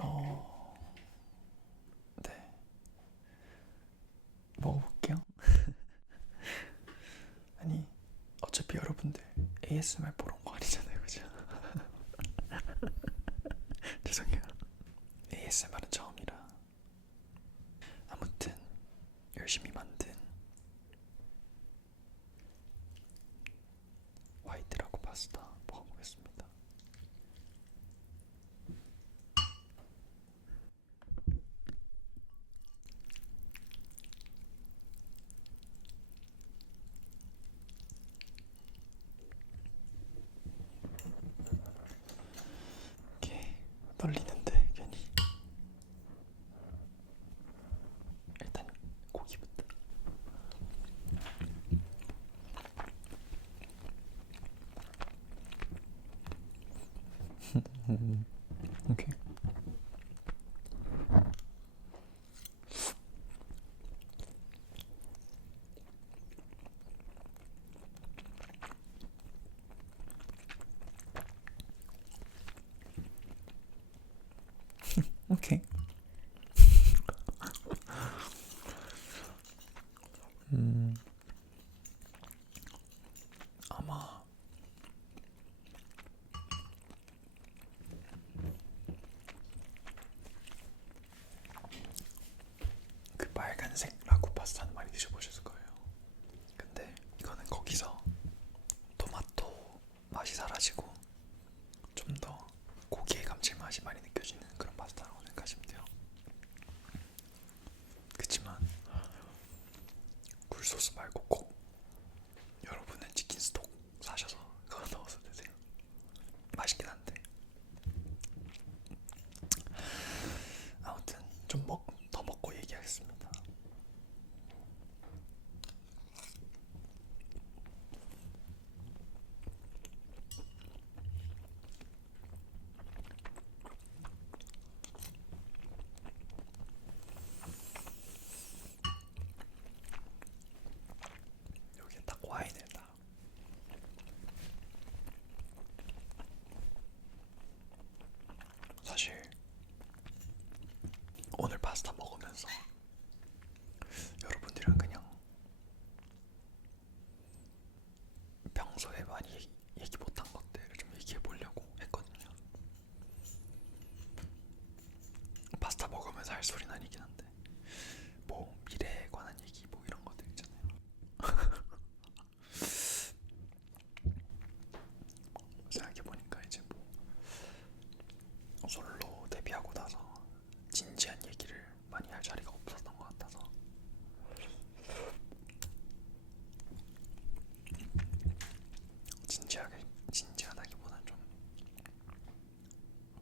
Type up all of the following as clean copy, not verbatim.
어, 네. 먹어볼게요. 아니, 어차피 여러분들 ASMR 보러 온 거 아니잖아요, 그죠? 죄송해요. ASMR은 처음이라. 아무튼 열심히 만든 화이트라고 파스타 먹어보겠습니다. 이렇게 떨리는데 괜히. 일단 고기부터. 오케이. 오케이. 아마 그 빨간색 라구 파스타는 많이 드셔보셨을 거예요. 근데 이거는 거기서 토마토 맛이 사라지고 좀 더 고기의 감칠맛이 많이 느껴지는 그런 파스타라고 생각하시면 돼요. 그치만 굴소스 말고 꼭 여러분은 치킨 스톡 사셔서 그거 넣어서 드세요. 맛있긴 한데. 아무튼 좀 더 먹고 얘기하겠습니다. 여기에 딱 와인을 딱. 사실 오늘 파스타 먹으면서 여러분들이랑 그냥 평소에 많이 얘기 못한 것들을 좀 얘기해 보려고 했거든요. 파스타 먹으면서 할 소리는 아니긴 한데 뭐 미래에 관한 얘기 뭐 이런 것들 있잖아요. 생각해보니까 이제 뭐 솔로 데뷔하고 나서 진지한 얘기를 많이 할 자리가 없었던 것 같아서 진지하다기보단 좀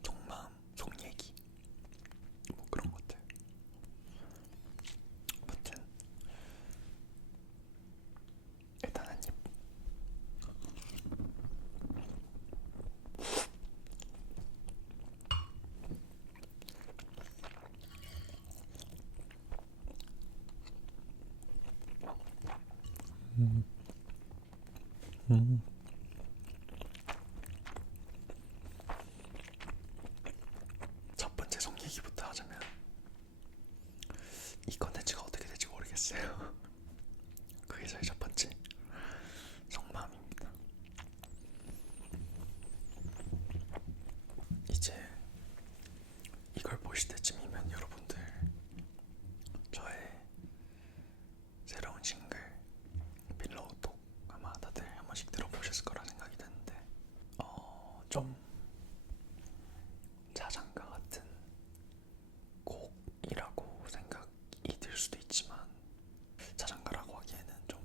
속마음, 속 얘기 뭐 그런 것들. 아무튼 일단 한 입. 첫 번째 속 얘기부터 하자면 이 컨텐츠가 어떻게 될지 모르겠어요. 그게 저의 첫 번째 속마음입니다. 이제 이걸 보실 때쯤이면 여러분들 저의 새로운 싱글 빌로우톡 아마 다들 한 번씩 들어보셨을 거라 생각이 드는데 좀 자장가 같은 곡이라고 생각이 들 수도 있지만 자장가라고 하기에는 좀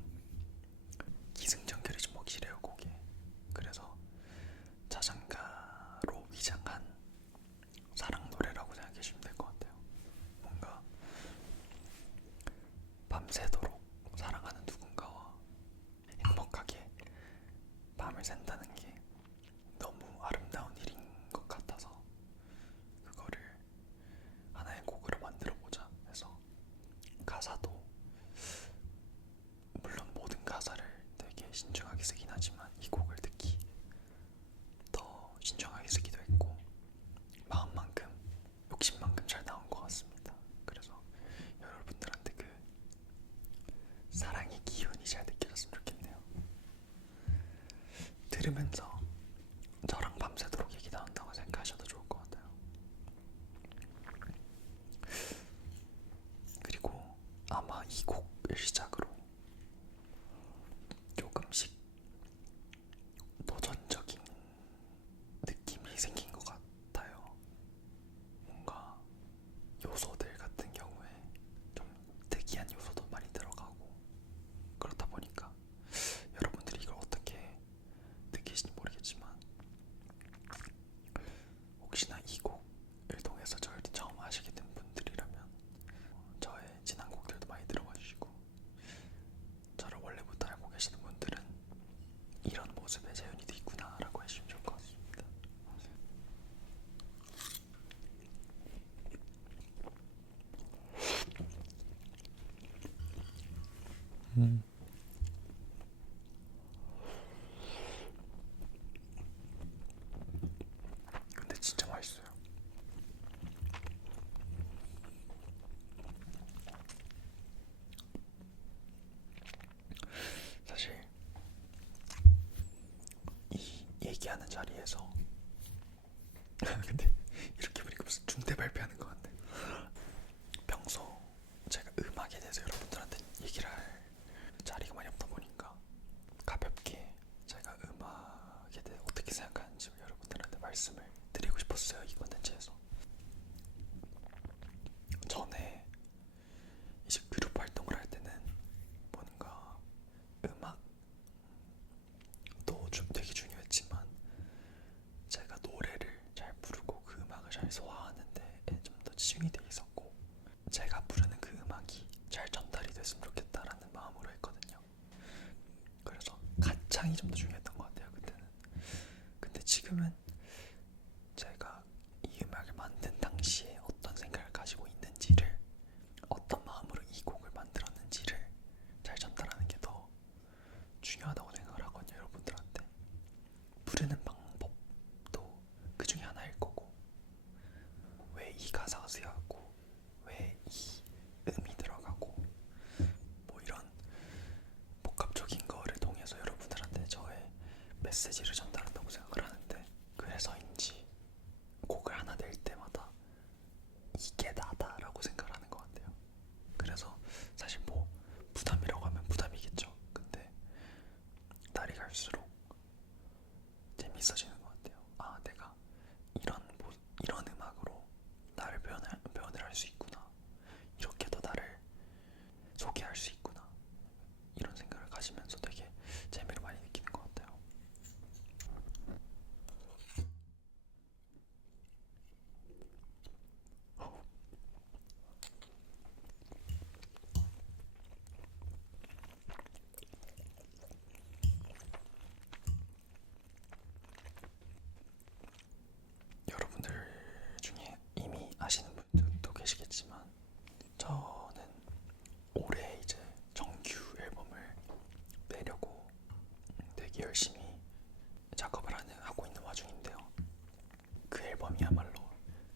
기승전결이 좀 먹히래요 곡에. 그래서 자장가로 위장한 사랑 노래라고 생각하시면 될 것 같아요. 자리에서 근데 이렇게 보니까 무슨 중대 발표하는 것 같네. 평소 제가 음악에 대해서 여러분들한테 얘기를 할 자리가 많이 없다 보니까 가볍게 제가 음악에 대해 어떻게 생각하는지 여러분들한테 말씀을 드리고 싶었어요. 이 컨텐츠에서. 전에 이제 그룹 활동을 할 때는 뭔가 음악도 좀 되게 중요했지만 제가 노래를 잘 부르고 그 음악을 잘 소화하는 데에 좀 더 집중이 돼 있었고, 제가 부르는 그 음악이 잘 전달이 됐으면 좋겠다라는 마음으로 했거든요. 그래서 가창이 좀 더 중요했던 것 같아요, 그때는. 근데 지금은 제가 이 음악을 만든 당시에 어떤 생각을 가지고 있는지를, 어떤 마음으로 이 곡을 만들었는지를 잘 전달하는 게 더 중요하다고 생각을 하거든요, 여러분들한테. 부르는 방법도 그 중에 하나일 거고, 왜 이 가사가 쓰여갖고 왜 이 음이 들어가고 뭐 이런 복합적인 거를 통해서 여러분들한테 저의 메시지를 전달한다고 생각을 하는데, 그래서인지 곡을 하나 낼 때마다 이게 나다라고 생각을 하는 것 같아요. 그래서 사실 뭐 부담이라고 하면 부담이겠죠. 근데 날이 갈수록 재밌어지는 것 같아요. 아, 내가 이런 음악으로 나를 표현을 할 수 있구나. 이렇게 더 나를 소개할 수 있구나. 이런 생각을 가지면서 되게 재미를 많이 느끼는 것 같아요. 여러분들 중에 이미 아시는 분들도 계시겠지만, 저는 올해 이제 정규 앨범을 내려고 되게 열심히 작업을 하고 있는 와중인데요. 그 앨범이야말로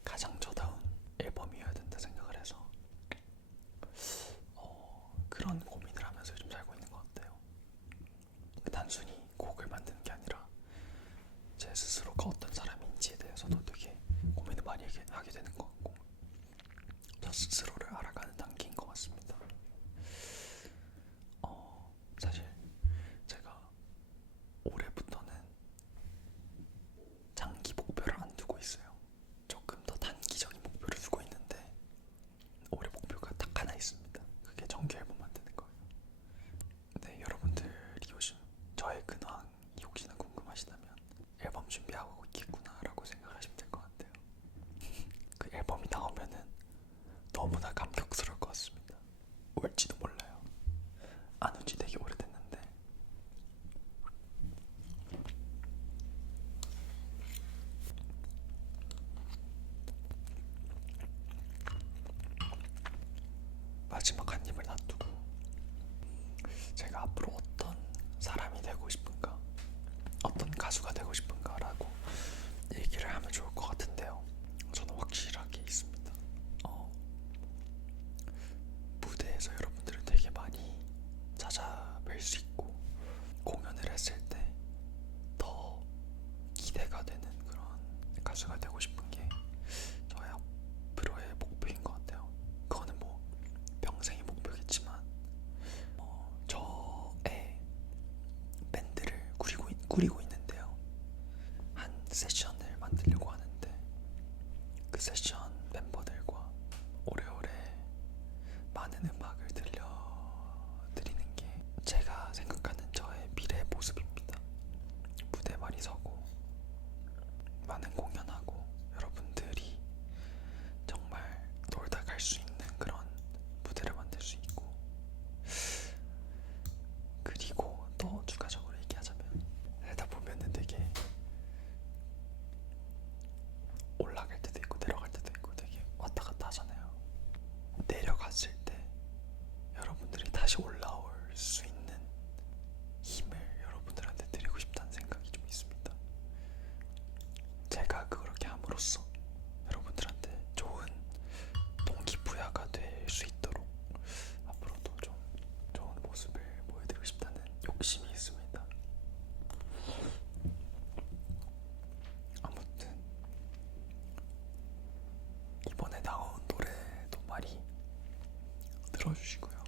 가장 저다운 앨범이어야 된다 생각을 해서 그런 고민을 하면서 요즘 살고 있는 것 같아요. 단순히 곡을 만드는 게 아니라 제 스스로가 어떤 사람인지에 대해서도 되게 고민을 많이 하게 되는 것 같고, 저 스스로를 알아가는 단계인 것 같습니다. 사실 제가 올해부터는 장기 목표를 안 두고 있어요. 조금 더 단기적인 목표를 두고 있는데, 올해 목표가 딱 하나 있습니다. 그게 정규 앨범 만드는 거예요. 네, 여러분들이 요즘 저의 근황이 혹시나 궁금하시다면 앨범 준비하고 있겠구나 라고 생각하시면 될 것 같아요. 그 앨범이 나오면은 너무나 감격스러울 것 같습니다. 올지도 몰라요. 안 온 지 되게 오래됐는데. 마지막 한 입을 놔두고, 제가 앞으로 어떤 사람이 되고 싶은가, 어떤 가수가 되고 싶은가 라고 얘기를 하면 좋을 것 같은데요. 저는 확실하게 있습니다. 무대에서 여러분들을 되게 많이 찾아뵐 수 있고, 공연을 했을 때 더 기대가 되는 그런 가수가 되고 싶은 게 저의 앞으로의 목표인 것 같아요. 그거는 뭐 평생의 목표 들어주시고요.